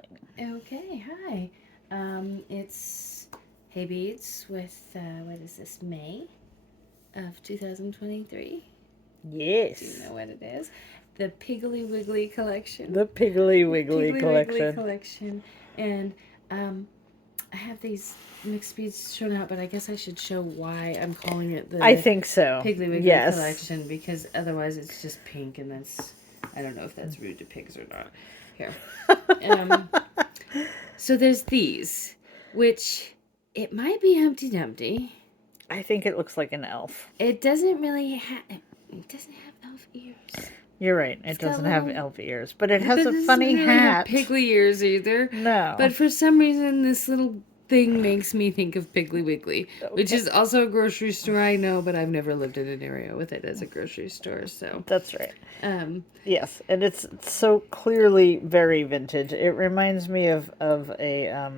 rolling. Okay, hi. It's HeyBeads with, what is this, May of 2023? Yes. Do you know what it is? The Piggly Wiggly collection. The Piggly Wiggly Piggly Wiggly collection. collection. And I have these mixed beads shown out, but I guess I should show why I'm calling it the I think so. Piggly Wiggly Yes. collection, because otherwise it's just pink, and that's, I don't know if that's rude to pigs or not. Here. So there's these, which it might be Humpty Dumpty. I think it looks like an elf. It doesn't really have. It doesn't have elf ears. You're right. It doesn't have little- elf ears, but it has a doesn't funny really hat. have piggly ears either. No. But for some reason, this little thing makes me think of Piggly Wiggly, which is also a grocery store, I know, but I've never lived in an area with it as a grocery store, so. That's right. Yes, and it's so clearly very vintage. It reminds me of a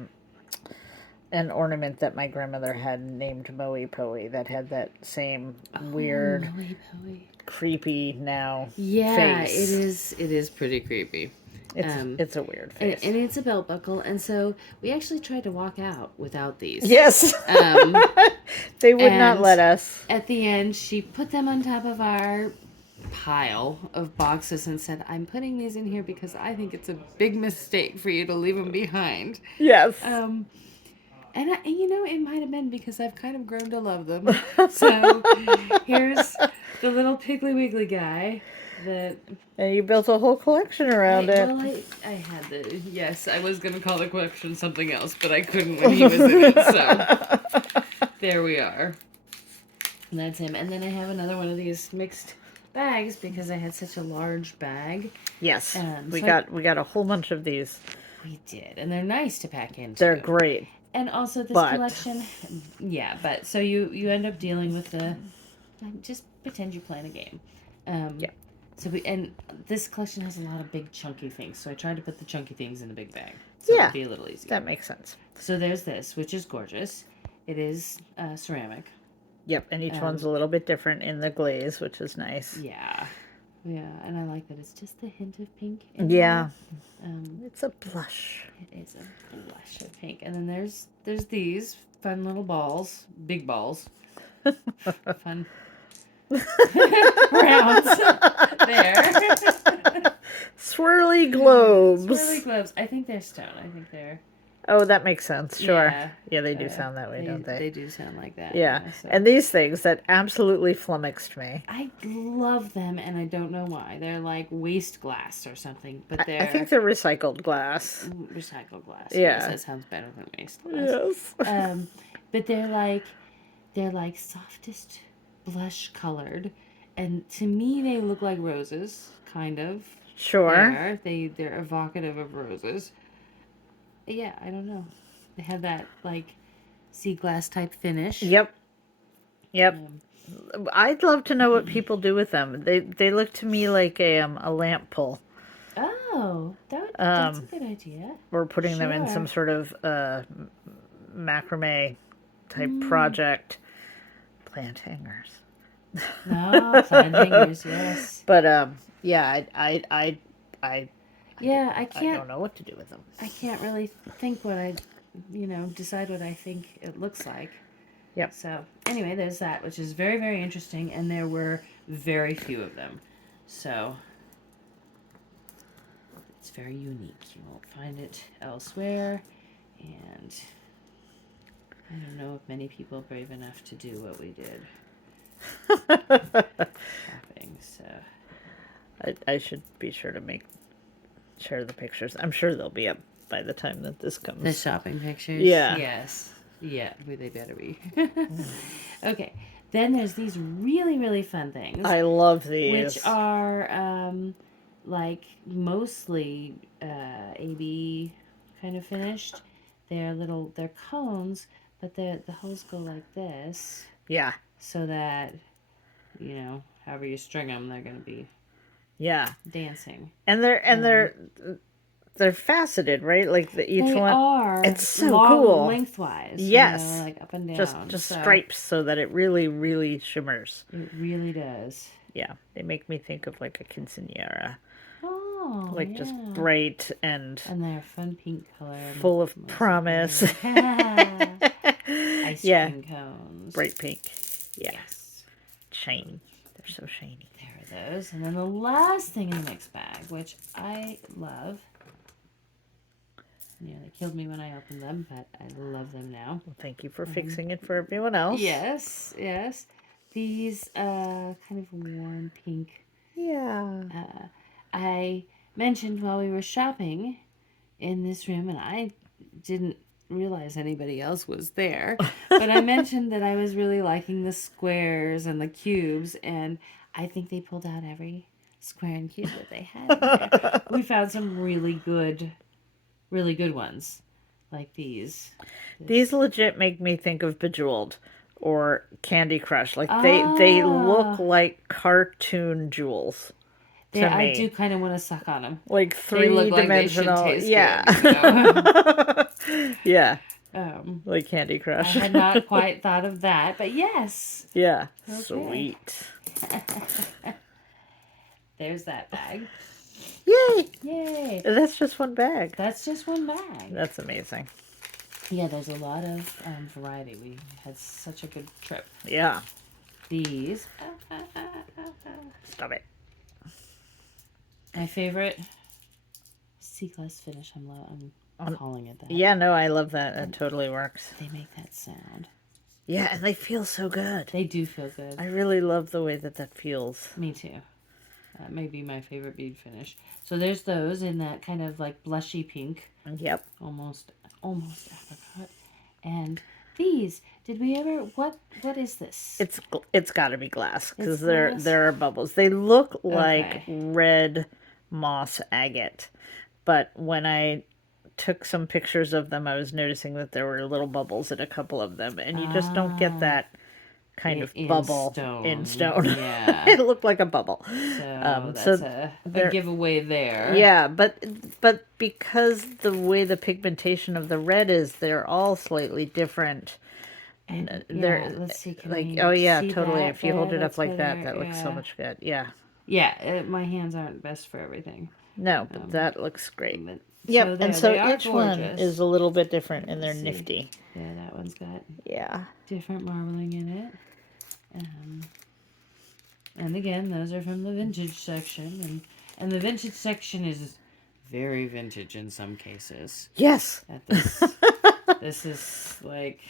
an ornament that my grandmother had named Moe Poe that had that same weird, creepy face. It is pretty creepy. It's a weird face. And it's a belt buckle, and so we actually tried to walk out without these. Yes. They would not let us. At the end, she put them on top of our pile of boxes and said, I'm putting these in here because I think it's a big mistake for you to leave them behind. Yes. And it might have been because I've kind of grown to love them. So here's the little Piggly Wiggly guy. And you built a whole collection around it. Well, I had yes, I was going to call the collection something else, but I couldn't when he was in it, so there we are. And that's him. And then I have another one of these mixed bags because I had such a large bag. Yes, we got a whole bunch of these. We did, and they're nice to pack into. They're great. And also this collection, but so you end up dealing with just pretend you playing a game. So and this collection has a lot of big chunky things, so I tried to put the chunky things in a big bag, so it'd be a little easier. That makes sense. So there's this, which is gorgeous. It is ceramic. Yep, and each one's a little bit different in the glaze, which is nice. Yeah, and I like that it's just a hint of pink. It's a blush. It is a blush of pink, and then there's these fun little balls, big balls, fun rounds there. Swirly globes. Swirly globes. I think they're stone. I think they're. Oh, that makes sense. Sure. Yeah, they do sound that way, don't they? They do sound like that. Yeah. And these things that absolutely flummoxed me. I love them, and I don't know why. They're like waste glass or something, but I think they're recycled glass. Recycled glass. Yeah. Yes, that sounds better than waste glass. Yes. But they're like softest blush colored, and to me they look like roses, kind of. Sure. They're evocative of roses. Yeah, I don't know. They have that like sea glass type finish. Yep. I'd love to know what people do with them. They look to me like a lamp pole. Oh, that's a good idea. Or putting them in some sort of macrame type project. Plant hangers. No, plant hangers, yes. But I can't. I don't know what to do with them. I can't really think decide what I think it looks like. Yep. So anyway, there's that, which is very, very interesting, and there were very few of them. So it's very unique. You won't find it elsewhere, and I don't know if many people are brave enough to do what we did. Shopping, so I should be sure to share the pictures. I'm sure they'll be up by the time that this comes. The shopping pictures? Yeah. Yes. Yeah, they better be. Okay. Then there's these really, really fun things. I love these. Which are like mostly AB kind of finished. They're cones, but the holes go like this. Yeah. So that, however you string them, they're going to be dancing. And they're faceted, right? Like each they one. Are. It's so long, cool. Lengthwise. Yes. Like up and down. Just stripes so that it really, really shimmers. It really does. Yeah. They make me think of like a quinceañera. Oh, Oh, like just bright and they're a fun pink color. Full of promise. Ice cream cones. Bright pink. Yeah. Yes. Shiny. They're so shiny. There are those. And then the last thing in the mixed bag, which I love. They killed me when I opened them, but I love them now. Well, thank you for fixing it for everyone else. Yes, yes. These kind of warm pink. Yeah. I mentioned while we were shopping in this room, and I didn't realize anybody else was there, but I mentioned that I was really liking the squares and the cubes, and I think they pulled out every square and cube that they had in there. We found some really good ones, like these. These legit make me think of Bejeweled or Candy Crush. Like they look like cartoon jewels. I do kind of want to suck on them. Like they look three-dimensional. Like they should taste good, yeah. Like Candy Crush. I had not quite thought of that, but yes. Yeah. Okay. Sweet. There's that bag. Yay! Yay! That's just one bag. That's just one bag. That's amazing. Yeah, there's a lot of variety. We had such a good trip. Yeah. These. Stop it. My favorite C-class finish. I'm calling it that. Yeah, no, I love that. It totally works. They make that sound. Yeah, and they feel so good. They do feel good. I really love the way that feels. Me too. That may be my favorite bead finish. So there's those in that kind of like blushy pink. Yep. Almost apricot. And these, did we ever? What is this? It's got to be glass because there are bubbles. They look like red moss agate, but when I took some pictures of them, I was noticing that there were little bubbles in a couple of them, and you just don't get that kind of bubble in stone. Yeah. It looked like a bubble. So that's a giveaway there. Yeah, but because the way the pigmentation of the red is, they're all slightly different. And they're let's see. totally. If you hold it up like that looks so much good. Yeah. Yeah, my hands aren't best for everything. No, but that looks great. Yep, and so each one is a little bit different, and they're nifty. Yeah, that one's got different marbling in it. And again, those are from the vintage section, and the vintage section is very vintage in some cases. Yes. This is like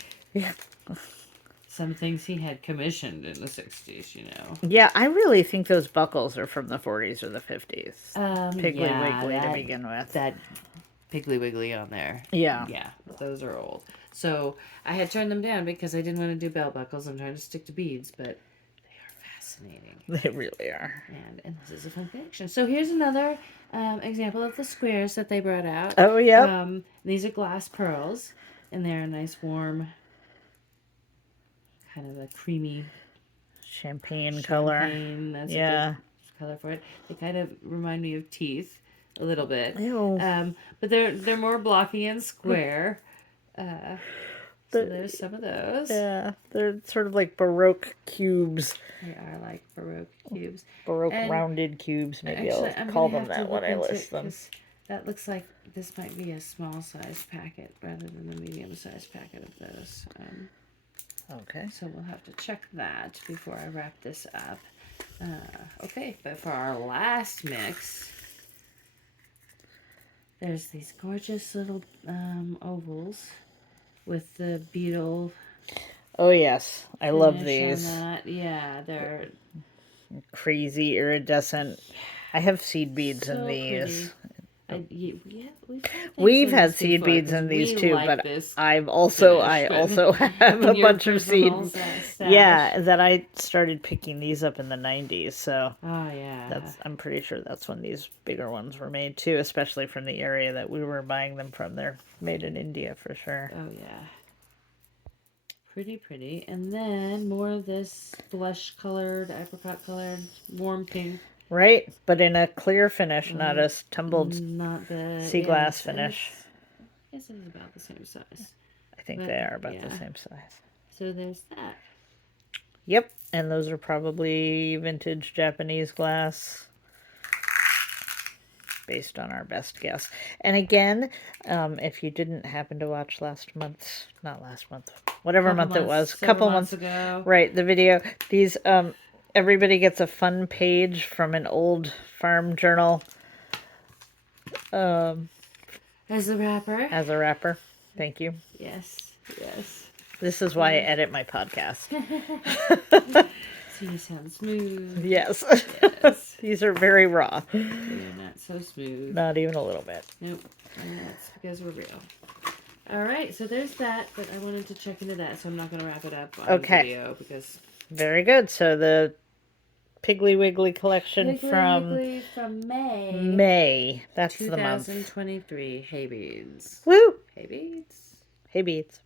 some things he had commissioned in the 60s, Yeah, I really think those buckles are from the 40s or the 50s. Piggly Wiggly to begin with. That Piggly Wiggly on there. Yeah. Yeah, those are old. So I had turned them down because I didn't want to do belt buckles. I'm trying to stick to beads, but they are fascinating. They really are. And this is a fun collection. So here's another example of the squares that they brought out. Oh, yeah. These are glass pearls, and they're a nice warm, kind of a creamy champagne color. That's a good color for it. They kind of remind me of teeth a little bit. Ew. But they're more blocky and square. So there's some of those. Yeah, they're sort of like Baroque cubes. They are like Baroque cubes. Baroque rounded cubes, maybe I'll call them that when I list them. That looks like this might be a small size packet rather than a medium size packet of those. Okay. So we'll have to check that before I wrap this up. Okay, but for our last mix, there's these gorgeous little ovals with the beetle. Oh yes, I love these. Yeah, they're crazy iridescent. I have seed beads in these. We've had seed beads in these too, but I also have a bunch of seeds. Yeah, that I started picking these up in the 90s. So I'm pretty sure that's when these bigger ones were made too, especially from the area that we were buying them from. They're made in India for sure. Oh yeah, pretty. And then more of this blush colored, apricot colored, warm pink. Right, but in a clear finish, not a tumbled sea glass finish. I guess it is about the same size. I think they are about the same size. So there's that. Yep, and those are probably vintage Japanese glass. based on our best guess. And again, if you didn't happen to watch whatever month it was, couple months ago, right, the video, these, everybody gets a fun page from an old farm journal. As a wrapper. Thank you. Yes. This is why I edit my podcast. So you sound smooth. Yes. These are very raw. They're not so smooth. Not even a little bit. Nope. And that's because we're real. All right, so there's that, but I wanted to check into that, so I'm not going to wrap it up on video because... Very good. So the Piggly Wiggly collection from May. May. That's the month. 2023. HeyBeads. Woo! HeyBeads. HeyBeads.